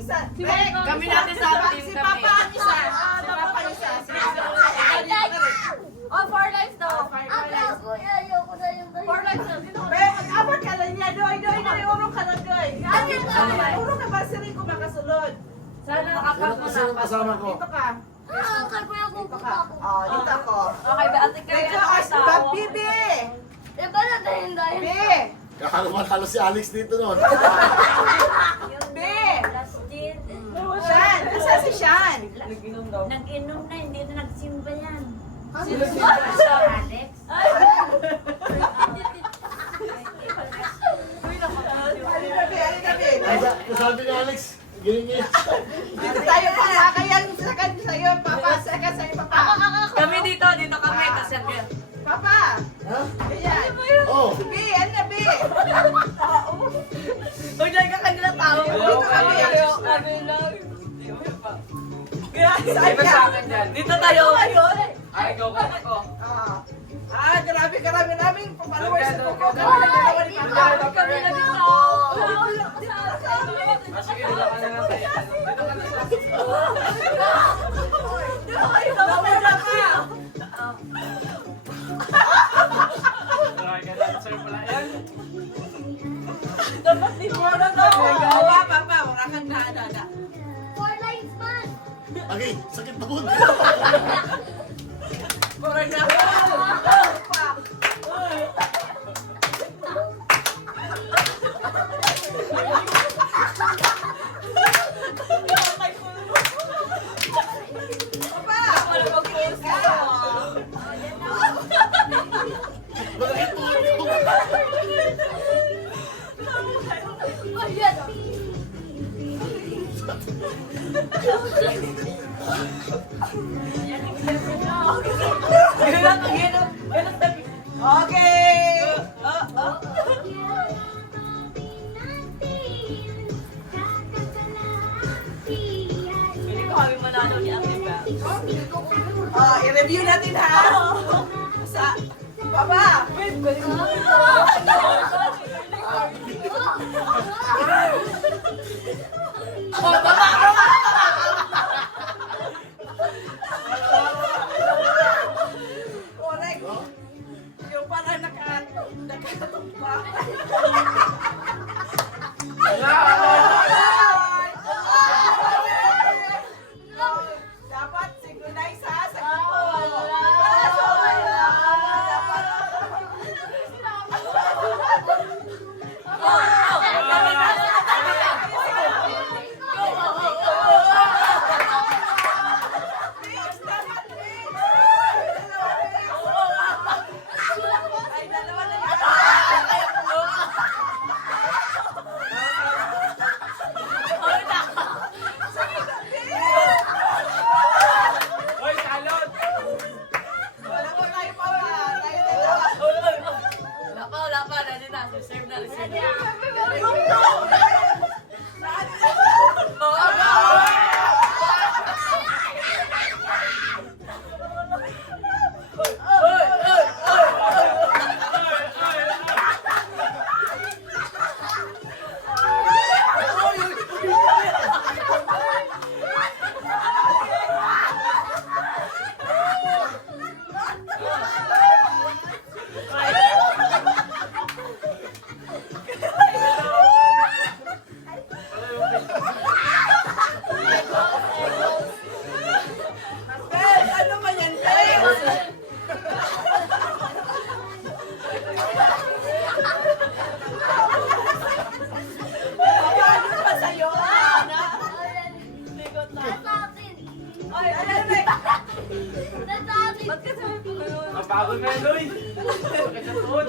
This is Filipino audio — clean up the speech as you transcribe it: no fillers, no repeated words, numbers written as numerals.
isa. Kami natin sa team Si kami. Papa ang isa. Si Papa ang isa. Oh, 4 lives daw. Ayoko na yung 4 lives daw. Sino Be, abot ka lang niya. Doy. Urong ka lang, Doy. Urong ka ba si Rico makasulod? Sana nakakat mo Sino na. kasama ko? Dito ka. kay Kuya Dito ka. Oh, dito ako. Okay, ate kayo. Medyo asbab, Bibi. Eh, bala dahil dahil. Be. Kakalo si Alex dito noon. Be. Last din. Shan. Asa si Shan? Nag-inom daw. Nag-inom na, hindi na nagsimba yan. Sino si Alex? Alina, Be. Sabi ni Alex, giling-giling. Dito tayo, Papa. Kaya second sa'yo, Papa. Second sa'yo, Papa. Kami dito kami. Kasi Papa. Ha? Ayan. Oh. Be, ano na, Be? Huwag ka kanila tao. Dito kami. Kami lang. Saan Iba ka? sa akin dyan. Dito tayo. Ay, go ko. Grabe naming followers sa Coco. Kami lang dito. Sige, dito ka na lang tayo. Dito ka na sa Try ka lang, sir, pala yan. Dapat di mo na to. Papa, wala kang dada. 4 lives man. Okay, sakit na po. Correct na. Okay. Hindi ko kami manalo ni Ate Bel. I-review natin ha. Sa Papa. Correct. Yung parang nakatumpa. Dapat synchronize ha sa ay dalawa na yan. Hoy, salot! Wala ko tayo pa tayo dalawa. Wala pa. Reserve na. Reserve na. Ben, ano man yan, Ben? Ano ba sa'yo? Nasa atin. Ay, Ben. Nasa atin. Ba't kasi may pagkaroon? Mapagod na yun, Loy. Sakit sa tuhod.